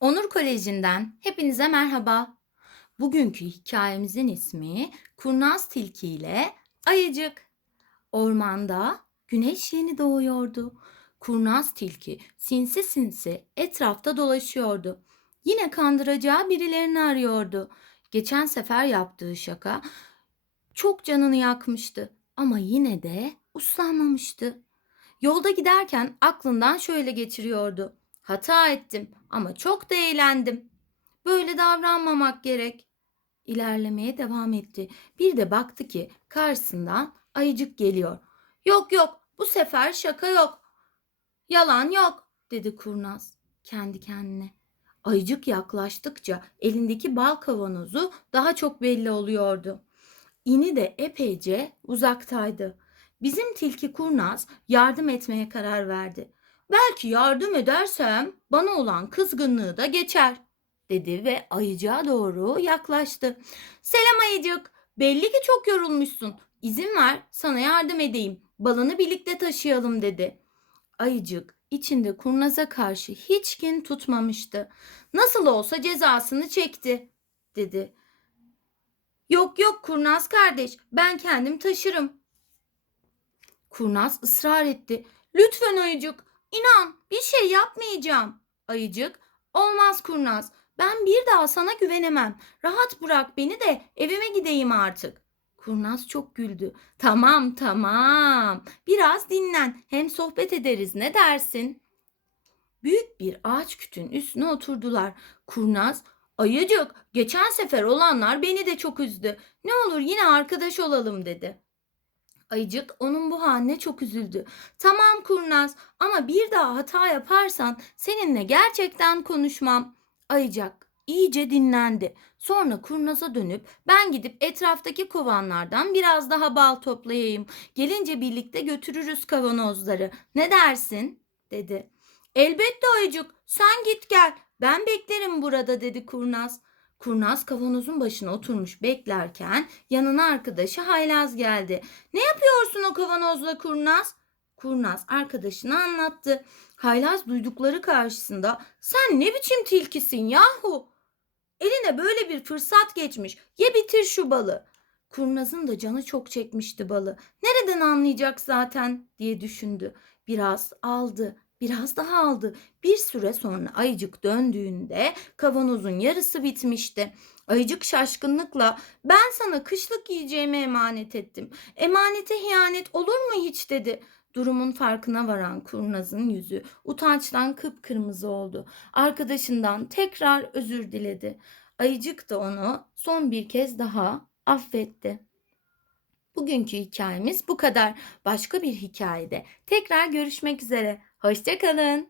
Onur Koleji'nden hepinize merhaba. Bugünkü hikayemizin ismi Kurnaz Tilki ile Ayıcık. Ormanda güneş yeni doğuyordu. Kurnaz Tilki sinsi sinsi etrafta dolaşıyordu. Yine kandıracağı birilerini arıyordu. Geçen sefer yaptığı şaka çok canını yakmıştı ama yine de uslanmamıştı. Yolda giderken aklından şöyle geçiriyordu. Hata ettim ama çok da eğlendim. Böyle davranmamak gerek. İlerlemeye devam etti. Bir de baktı ki karşısından ayıcık geliyor. Yok yok bu sefer şaka yok. Yalan yok dedi kurnaz kendi kendine. Ayıcık yaklaştıkça elindeki bal kavanozu daha çok belli oluyordu. İni de epeyce uzaktaydı. Bizim tilki kurnaz yardım etmeye karar verdi. Belki yardım edersem bana olan kızgınlığı da geçer dedi ve ayıcığa doğru yaklaştı. Selam ayıcık. Belli ki çok yorulmuşsun. İzin ver sana yardım edeyim. Balını birlikte taşıyalım dedi. Ayıcık içinde kurnaza karşı hiç kin tutmamıştı. Nasıl olsa cezasını çekti dedi. Yok yok kurnaz kardeş ben kendim taşırım. Kurnaz ısrar etti. Lütfen ayıcık inan bir şey yapmayacağım. Ayıcık olmaz kurnaz ben bir daha sana güvenemem. Rahat bırak beni de evime gideyim artık. Kurnaz çok güldü. Tamam tamam biraz dinlen hem sohbet ederiz ne dersin? Büyük bir ağaç kütüğün üstüne oturdular. Kurnaz Ayıcık, geçen sefer olanlar beni de çok üzdü. Ne olur yine arkadaş olalım dedi. Ayıcık onun bu haline çok üzüldü. Tamam kurnaz ama bir daha hata yaparsan seninle gerçekten konuşmam. Ayıcık iyice dinlendi. Sonra kurnaza dönüp ben gidip etraftaki kovanlardan biraz daha bal toplayayım. Gelince birlikte götürürüz kavanozları. Ne dersin? dedi. Elbette ayıcık sen git gel. Ben beklerim burada dedi kurnaz. Kurnaz kavanozun başına oturmuş beklerken yanına arkadaşı Haylaz geldi. Ne yapıyorsun o kavanozla kurnaz? Kurnaz arkadaşına anlattı. Haylaz duydukları karşısında sen ne biçim tilkisin yahu? Eline böyle bir fırsat geçmiş. Ye bitir şu balı. Kurnazın da canı çok çekmişti balı. Nereden anlayacak zaten diye düşündü. Biraz aldı, biraz daha aldı. Bir süre sonra ayıcık döndüğünde kavanozun yarısı bitmişti. Ayıcık şaşkınlıkla ben sana kışlık yiyeceğimi emanet ettim. Emanete ihanet olur mu hiç dedi. Durumun farkına varan kurnazın yüzü utançtan kıpkırmızı oldu. Arkadaşından tekrar özür diledi. Ayıcık da onu son bir kez daha affetti. Bugünkü hikayemiz bu kadar. Başka bir hikayede tekrar görüşmek üzere. Hoşçakalın.